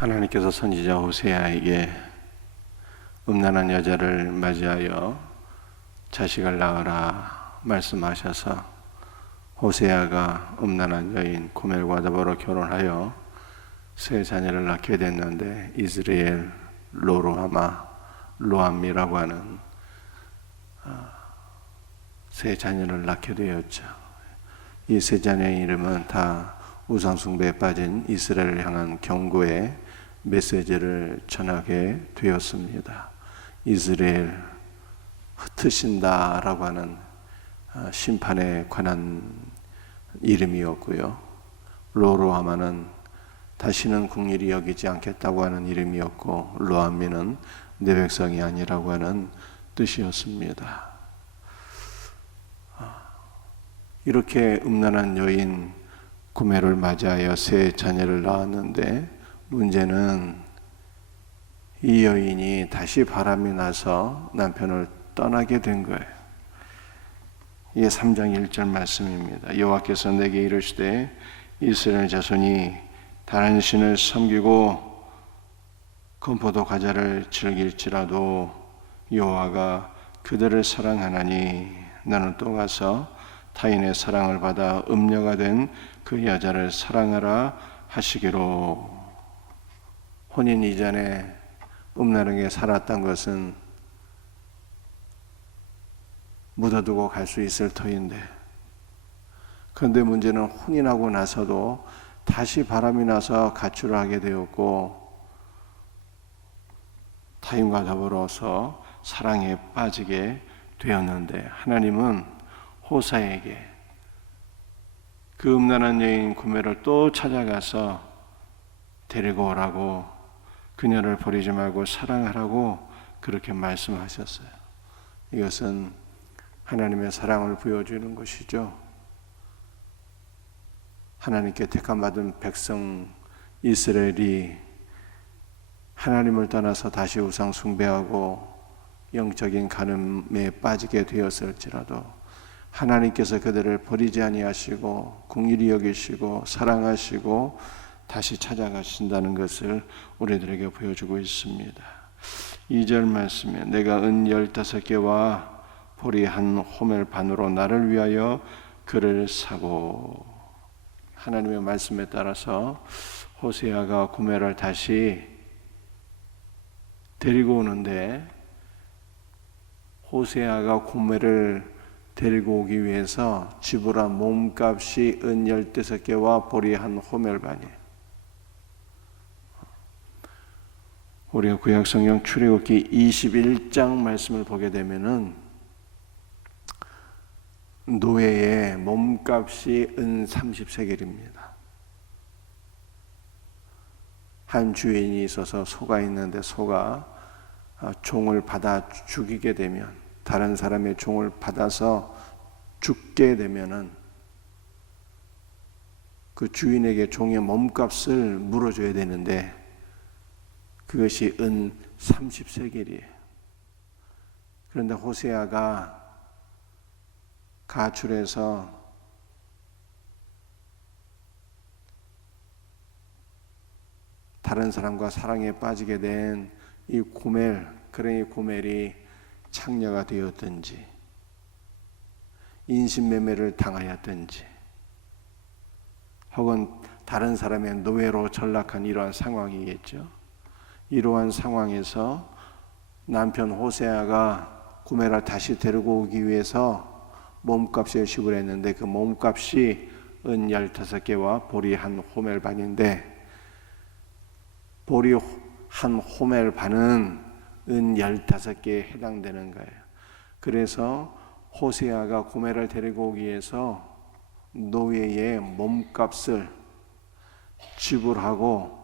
하나님께서 선지자 호세아에게 음란한 여자를 맞이하여 자식을 낳으라 말씀하셔서 호세아가 음란한 여인 고멜과 더불어 결혼하여 세 자녀를 낳게 됐는데 이스라엘, 로루하마, 로암미라고 하는 세 자녀를 낳게 되었죠. 이 세 자녀의 이름은 다 우상숭배에 빠진 이스라엘을 향한 경고의 메시지를 전하게 되었습니다. 이스라엘 흩으신다라고 하는 심판에 관한 이름이었고요. 로루하마는 다시는 국리를 여기지 않겠다고 하는 이름이었고, 로암미는 내 백성이 아니라고 하는 뜻이었습니다. 이렇게 음란한 여인 고멜을 맞이하여 세 자녀를 낳았는데, 문제는 이 여인이 다시 바람이 나서 남편을 떠나게 된 거예요. 이게 3장 1절 말씀입니다. 여호와께서 내게 이르시되 이스라엘 자손이 다른 신을 섬기고 건포도 과자를 즐길지라도 여호와가 그들을 사랑하나니 너는 또 가서 타인의 사랑을 받아 음녀가 된 그 여자를 사랑하라 하시기로. 혼인 이전에 음란하게 살았던 것은 묻어두고 갈 수 있을 터인데, 그런데 문제는 혼인하고 나서도 다시 바람이 나서 가출을 하게 되었고 타인과 더불어서 사랑에 빠지게 되었는데, 하나님은 호세아에게 그 음란한 여인 고멜을 또 찾아가서 데리고 오라고, 그녀를 버리지 말고 사랑하라고 그렇게 말씀하셨어요. 이것은 하나님의 사랑을 보여주는 것이죠. 하나님께 택함받은 백성 이스라엘이 하나님을 떠나서 다시 우상 숭배하고 영적인 간음에 빠지게 되었을지라도 하나님께서 그들을 버리지 아니하시고 긍휼히 여기시고 사랑하시고 다시 찾아가신다는 것을 우리들에게 보여주고 있습니다. 2절 말씀에 내가 은 15개와 보리 한 호멜 반으로 나를 위하여 그를 사고, 하나님의 말씀에 따라서 호세아가 고멜을 다시 데리고 오는데, 호세아가 고멜을 데리고 오기 위해서 지불한 몸값이 은 15개와 보리 한 호멜 반이에요. 우리가 구약성경 출애굽기 21장 말씀을 보게 되면은 노예의 몸값이 은 30세겔입니다. 한 주인이 있어서 소가 있는데 소가 종을 받아 죽이게 되면, 다른 사람의 종을 받아서 죽게 되면은 그 주인에게 종의 몸값을 물어줘야 되는데 그것이 은 30세겔이에요. 그런데 호세아가 가출해서 다른 사람과 사랑에 빠지게 된 이 고멜, 그러니 고멜이 창녀가 되었든지 인신매매를 당하였든지 혹은 다른 사람의 노예로 전락한 이러한 상황이겠죠. 이러한 상황에서 남편 호세아가 고멜을 다시 데리고 오기 위해서 몸값을 지불했는데 그 몸값이 은 15개와 보리 한 호멜 반인데, 보리 한 호멜 반은 은 15개에 해당되는 거예요. 그래서 호세아가 고멜을 데리고 오기 위해서 노예의 몸값을 지불하고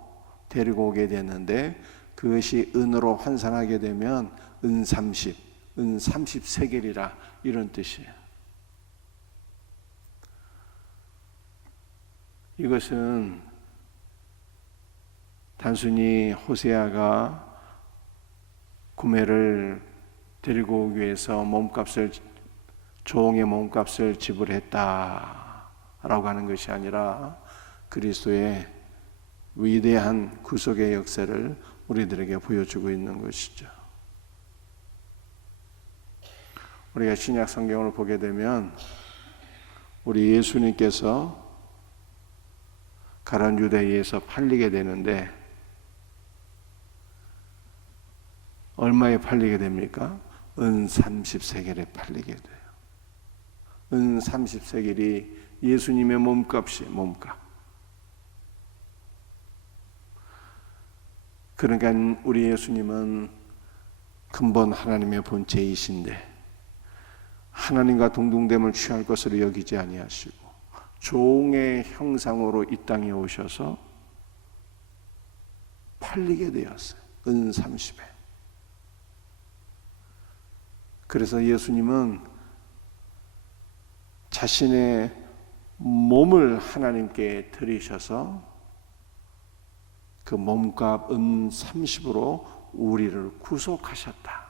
데리고 오게 됐는데, 그것이 은으로 환산하게 되면 은 30세겔이라 이런 뜻이에요. 이것은 단순히 호세아가 고멜을 데리고 오기 위해서 종의 몸값을 지불했다라고 하는 것이 아니라 그리스도의 위대한 구속의 역사를 우리들에게 보여주고 있는 것이죠. 우리가 신약 성경을 보게 되면 우리 예수님께서 가룟 유다에서 팔리게 되는데 얼마에 팔리게 됩니까? 은 30세겔에 팔리게 돼요. 은 30세겔이 예수님의 몸값이 몸값. 그러니까 우리 예수님은 근본 하나님의 본체이신데 하나님과 동등됨을 취할 것으로 여기지 아니하시고 종의 형상으로 이 땅에 오셔서 팔리게 되었어요. 은 30에. 그래서 예수님은 자신의 몸을 하나님께 드리셔서 그 몸값 은 30으로 우리를 구속하셨다.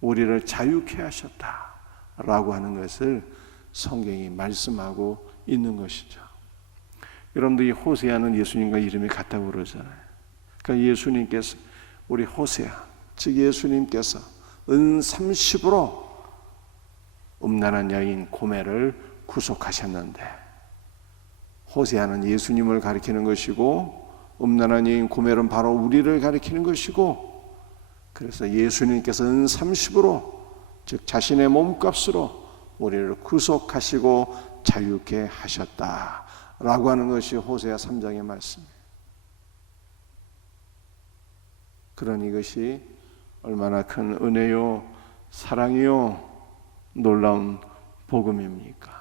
우리를 자유케 하셨다. 라고 하는 것을 성경이 말씀하고 있는 것이죠. 여러분들 이 호세아는 예수님과 이름이 같다고 그러잖아요. 그러니까 예수님께서 우리 호세아, 즉 예수님께서 은 30으로 음란한 여인 고멜을 구속하셨는데 호세아는 예수님을 가리키는 것이고 음란한 여인 고멜은 바로 우리를 가리키는 것이고 그래서 예수님께서 은 30으로 즉 자신의 몸값으로 우리를 구속하시고 자유케 하셨다라고 하는 것이 호세아 3장의 말씀이에요. 그런 이것이 얼마나 큰 은혜요 사랑이요 놀라운 복음입니까?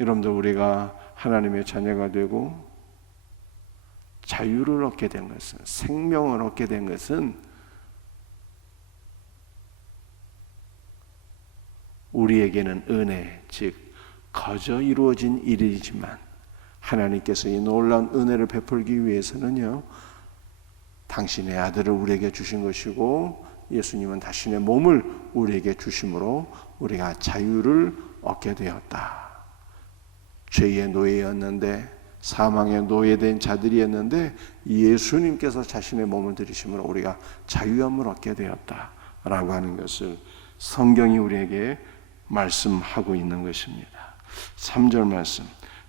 여러분들 우리가 하나님의 자녀가 되고 자유를 얻게 된 것은 생명을 얻게 된 것은 우리에게는 은혜 즉 거저 이루어진 일이지만 하나님께서 이 놀라운 은혜를 베풀기 위해서는요 당신의 아들을 우리에게 주신 것이고 예수님은 자신의 몸을 우리에게 주심으로 우리가 자유를 얻게 되었다. 죄의 노예였는데 사망의 노예된 자들이었는데 예수님께서 자신의 몸을 들이심으로 우리가 자유함을 얻게 되었다라고 하는 것을 성경이 우리에게 말씀하고 있는 것입니다. 3절 말씀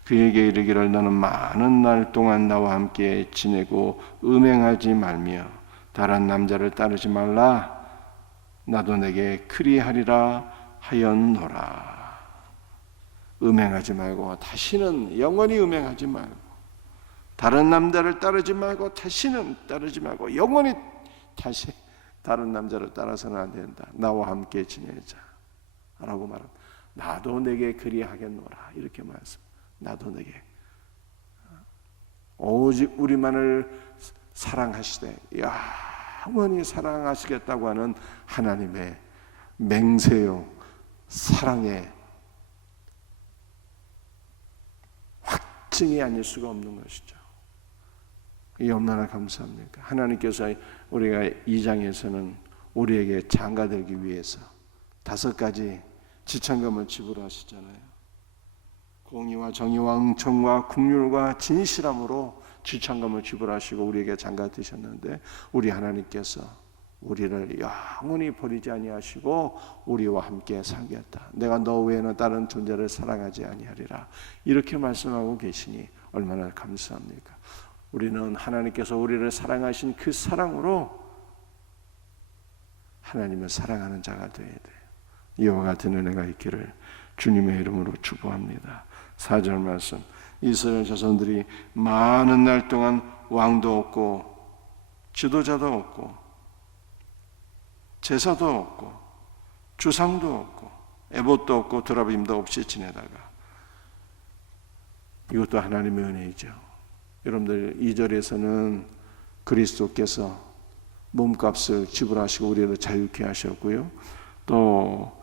그에게 이르기를 너는 많은 날 동안 나와 함께 지내고 음행하지 말며 다른 남자를 따르지 말라 나도 내게 그리하리라 하였노라. 음행하지 말고 다시는 영원히 음행하지 말고 다른 남자를 따르지 말고 다시는 따르지 말고 영원히 다시 다른 남자를 따라서는 안 된다. 나와 함께 지내자 라고 말합니다. 나도 내게 그리하겠노라 이렇게 말씀. 나도 내게 오직 우리만을 사랑하시되 영원히 사랑하시겠다고 하는 하나님의 맹세요 사랑의 확증이 아닐 수가 없는 것이죠. 이게 얼마나 감사합니까? 하나님께서 우리가 2장에서는 우리에게 장가들기 위해서 5가지 지참금을 지불하시잖아요. 공의와 정의와 은총과 긍휼과 진실함으로 지참금을 지불하시고 우리에게 장가드셨는데 우리 하나님께서 우리를 영원히 버리지 아니하시고 우리와 함께 살겠다. 내가 너 외에는 다른 존재를 사랑하지 아니하리라. 이렇게 말씀하고 계시니 얼마나 감사합니까? 우리는 하나님께서 우리를 사랑하신 그 사랑으로 하나님을 사랑하는 자가 되어야 돼요. 이와 같은 은혜가 있기를 주님의 이름으로 축복합니다. 4절 말씀 이스라엘 자손들이 많은 날 동안 왕도 없고 지도자도 없고 제사도 없고 주상도 없고 에봇도 없고 드라빔도 없이 지내다가 이것도 하나님의 은혜이죠. 여러분들 2절에서는 그리스도께서 몸값을 지불하시고 우리를 자유케 하셨고요. 또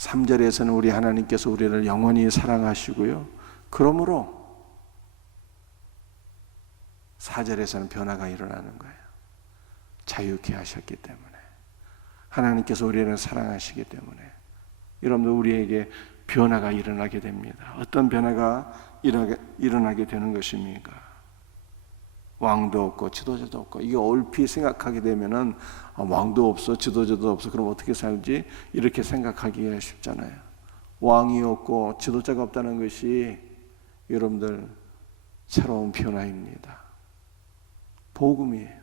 3절에서는 우리 하나님께서 우리를 영원히 사랑하시고요. 그러므로 4절에서는 변화가 일어나는 거예요. 자유케 하셨기 때문에 하나님께서 우리를 사랑하시기 때문에 여러분들 우리에게 변화가 일어나게 됩니다. 어떤 변화가 일어나게 되는 것입니까? 왕도 없고 지도자도 없고, 이게 얼핏 생각하게 되면은 왕도 없어 지도자도 없어 그럼 어떻게 살지? 이렇게 생각하기가 쉽잖아요. 왕이 없고 지도자가 없다는 것이 여러분들 새로운 변화입니다. 복음이에요.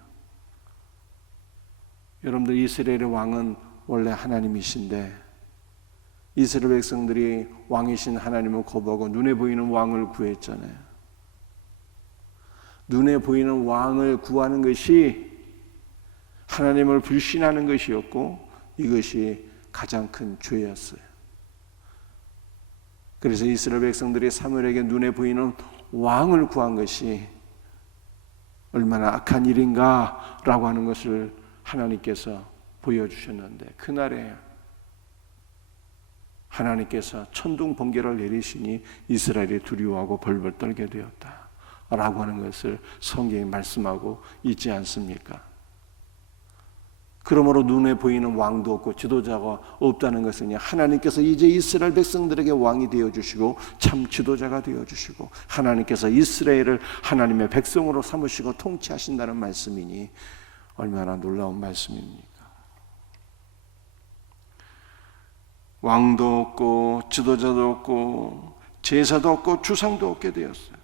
여러분들 이스라엘의 왕은 원래 하나님이신데 이스라엘 백성들이 왕이신 하나님을 거부하고 눈에 보이는 왕을 구했잖아요. 눈에 보이는 왕을 구하는 것이 하나님을 불신하는 것이었고 이것이 가장 큰 죄였어요. 그래서 이스라엘 백성들이 사무엘에게 눈에 보이는 왕을 구한 것이 얼마나 악한 일인가라고 하는 것을 하나님께서 보여주셨는데, 그날에 하나님께서 천둥 번개를 내리시니 이스라엘이 두려워하고 벌벌 떨게 되었다 라고 하는 것을 성경이 말씀하고 있지 않습니까? 그러므로 눈에 보이는 왕도 없고 지도자가 없다는 것은 하나님께서 이제 이스라엘 백성들에게 왕이 되어주시고 참 지도자가 되어주시고 하나님께서 이스라엘을 하나님의 백성으로 삼으시고 통치하신다는 말씀이니 얼마나 놀라운 말씀입니까? 왕도 없고 지도자도 없고 제사도 없고 주상도 없게 되었어요.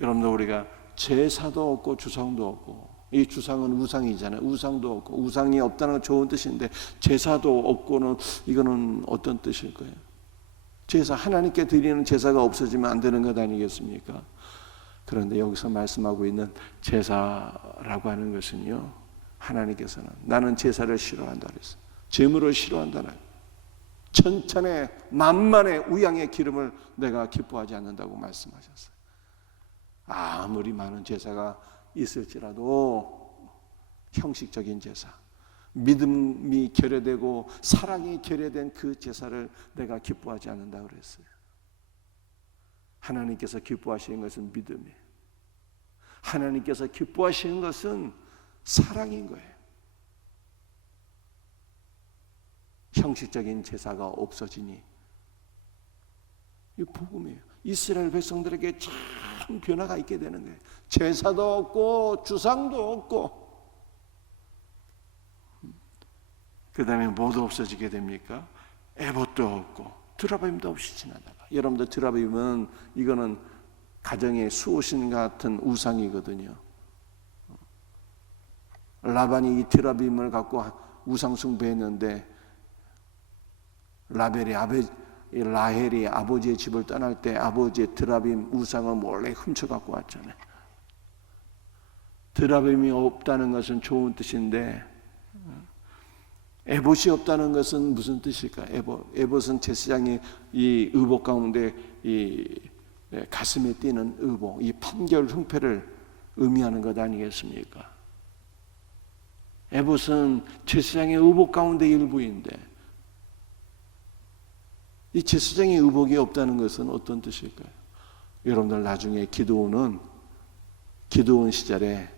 여러분들, 우리가 제사도 없고 주상도 없고, 이 주상은 우상이잖아요. 우상도 없고, 우상이 없다는 건 좋은 뜻인데 제사도 없고는 이거는 어떤 뜻일까요? 제사, 하나님께 드리는 제사가 없어지면 안 되는 것 아니겠습니까? 그런데 여기서 말씀하고 있는 제사라고 하는 것은요, 하나님께서는 나는 제사를 싫어한다 그랬어요. 제물을 싫어한다. 천천의 만만의 우양의 기름을 내가 기뻐하지 않는다고 말씀하셨어요. 아무리 많은 제사가 있을지라도 형식적인 제사, 믿음이 결여되고 사랑이 결여된 그 제사를 내가 기뻐하지 않는다고 그랬어요. 하나님께서 기뻐하시는 것은 믿음이에요. 하나님께서 기뻐하시는 것은 사랑인 거예요. 형식적인 제사가 없어지니 이 복음이에요. 이스라엘 백성들에게 참 변화가 있게 되는 거예요. 제사도 없고 주상도 없고, 그 다음에 뭐도 없어지게 됩니까? 에봇도 없고 드라빔도 없이 지나다가, 여러분들 드라빔은 이거는 가정의 수호신 같은 우상이거든요. 라반이 이 드라빔을 갖고 우상 숭배했는데 라헬이 아버지의 집을 떠날 때 아버지의 드라빔 우상을 몰래 훔쳐 갖고 왔잖아요. 드라빔이 없다는 것은 좋은 뜻인데 에봇이 없다는 것은 무슨 뜻일까? 에봇은 제사장의 이 의복 가운데 이 가슴에 띄는 의복, 이 판결 흥패를 의미하는 것 아니겠습니까? 에봇은 제사장의 의복 가운데 일부인데, 이 제사장의 의복이 없다는 것은 어떤 뜻일까요? 여러분들, 나중에 기드온 시절에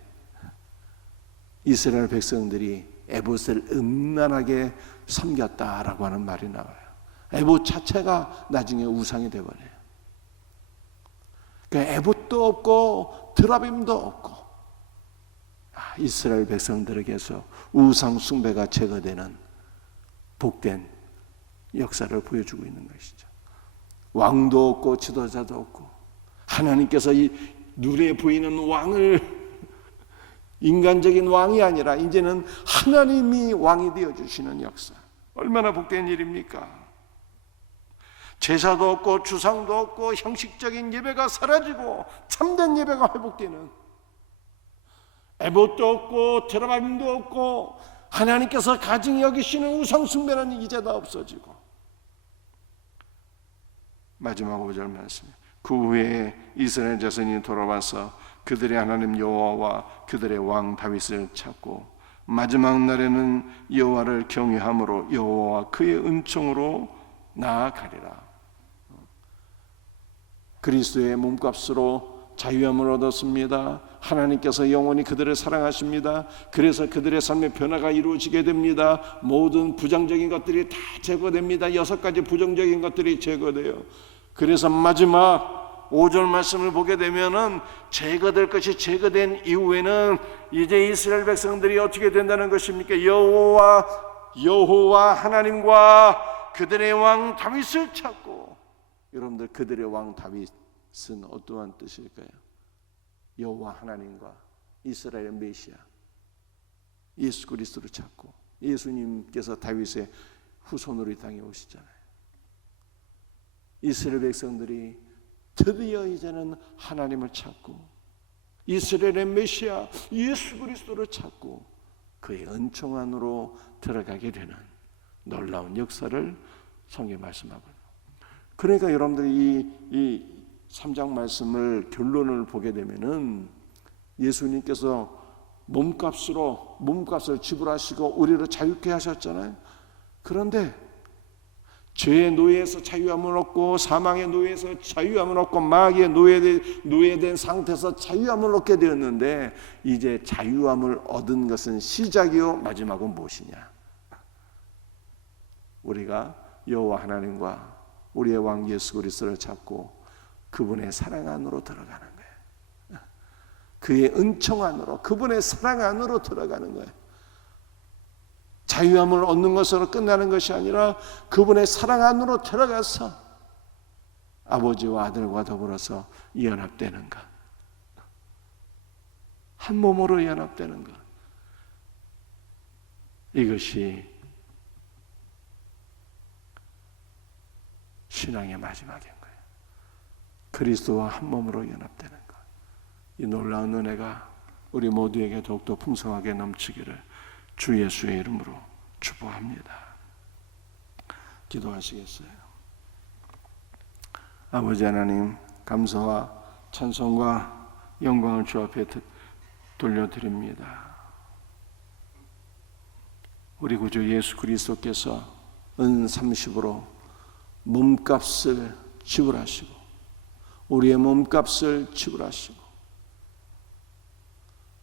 이스라엘 백성들이 에봇을 음란하게 섬겼다라고 하는 말이 나와요. 에봇 자체가 나중에 우상이 되어버려요. 그러니까 에봇도 없고 드라빔도 없고, 이스라엘 백성들에게서 우상 숭배가 제거되는 복된 역사를 보여주고 있는 것이죠. 왕도 없고 지도자도 없고, 하나님께서 이 눈에 보이는 왕을, 인간적인 왕이 아니라 이제는 하나님이 왕이 되어주시는 역사, 얼마나 복된 일입니까? 제사도 없고 주상도 없고 형식적인 예배가 사라지고 참된 예배가 회복되는, 에봇도 없고 드라빔도 없고 하나님께서 가증히 여기시는 우상 숭배는 이제 다 없어지고, 마지막 5절 말씀, 그 후에 이스라엘 자손이 돌아와서 그들의 하나님 여호와와 그들의 왕 다윗을 찾고 마지막 날에는 여호와를 경외함으로 여호와와 그의 은총으로 나아가리라. 그리스도의 몸값으로 자유함을 얻었습니다. 하나님께서 영원히 그들을 사랑하십니다. 그래서 그들의 삶의 변화가 이루어지게 됩니다. 모든 부정적인 것들이 다 제거됩니다. 6가지 부정적인 것들이 제거돼요. 그래서 마지막 5절 말씀을 보게 되면은 제거될 것이 제거된 이후에는 이제 이스라엘 백성들이 어떻게 된다는 것입니까? 여호와 하나님과 그들의 왕 다윗을 찾고. 여러분들, 그들의 왕 다윗은 어떠한 뜻일까요? 여호와 하나님과 이스라엘의 메시아 예수 그리스도를 찾고, 예수님께서 다윗의 후손으로 이 땅에 오시잖아요. 이스라엘 백성들이 드디어 이제는 하나님을 찾고 이스라엘의 메시아 예수 그리스도를 찾고 그의 은총 안으로 들어가게 되는 놀라운 역사를 성경에 말씀하고 있습니다. 그러니까 여러분들이 이 3장 말씀을 결론을 보게 되면은 예수님께서 몸값을 지불하시고 우리를 자유케 하셨잖아요. 그런데 죄의 노예에서 자유함을 얻고 사망의 노예에서 자유함을 얻고 마귀의 노예된 상태에서 자유함을 얻게 되었는데, 이제 자유함을 얻은 것은 시작이요 마지막은 무엇이냐? 우리가 여호와 하나님과 우리의 왕 예수 그리스도를 찾고 그분의 사랑 안으로 들어가는 거예요. 그의 은총 안으로, 그분의 사랑 안으로 들어가는 거예요. 자유함을 얻는 것으로 끝나는 것이 아니라 그분의 사랑 안으로 들어가서 아버지와 아들과 더불어서 연합되는 것, 한 몸으로 연합되는 것, 이것이 신앙의 마지막인 거예요. 그리스도와 한 몸으로 연합되는 것. 이 놀라운 은혜가 우리 모두에게 더욱더 풍성하게 넘치기를 주 예수의 이름으로 축복합니다. 기도하시겠어요? 아버지 하나님, 감사와 찬송과 영광을 주 앞에 돌려드립니다. 우리 구주 예수 그리스도께서 은 30으로 몸값을 지불하시고 우리의 몸값을 지불하시고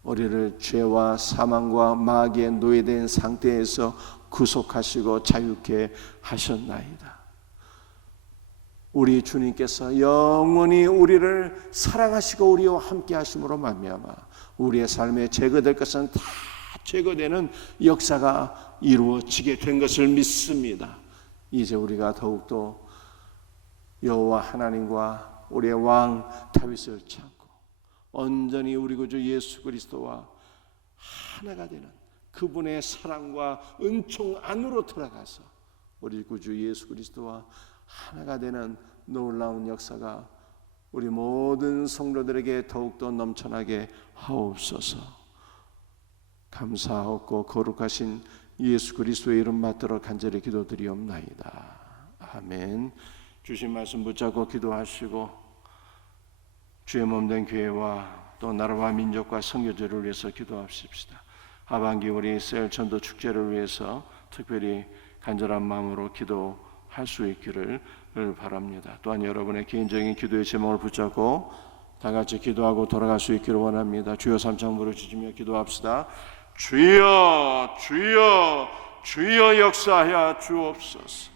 우리를 죄와 사망과 마귀의 노예된 상태에서 구속하시고 자유케 하셨나이다. 우리 주님께서 영원히 우리를 사랑하시고 우리와 함께 하심으로 말미암아 우리의 삶에 제거될 것은 다 제거되는 역사가 이루어지게 된 것을 믿습니다. 이제 우리가 더욱더 여호와 하나님과 우리의 왕 다윗을 찾고 온전히 우리 구주 예수 그리스도와 하나가 되는 그분의 사랑과 은총 안으로 들어가서 우리 구주 예수 그리스도와 하나가 되는 놀라운 역사가 우리 모든 성도들에게 더욱더 넘쳐나게 하옵소서. 감사하고 거룩하신 예수 그리스도의 이름 받들어 간절히 기도드리옵나이다. 아멘. 주신 말씀 붙잡고 기도하시고 주의 몸된 교회와 또 나라와 민족과 선교제를 위해서 기도합시다. 하반기 우리 셀 전도 축제를 위해서 특별히 간절한 마음으로 기도할 수 있기를 바랍니다. 또한 여러분의 개인적인 기도의 제목을 붙잡고 다 같이 기도하고 돌아갈 수 있기를 원합니다. 주여 삼창 부르짖으며 기도합시다. 주여 주여 주여 역사하여 주옵소서.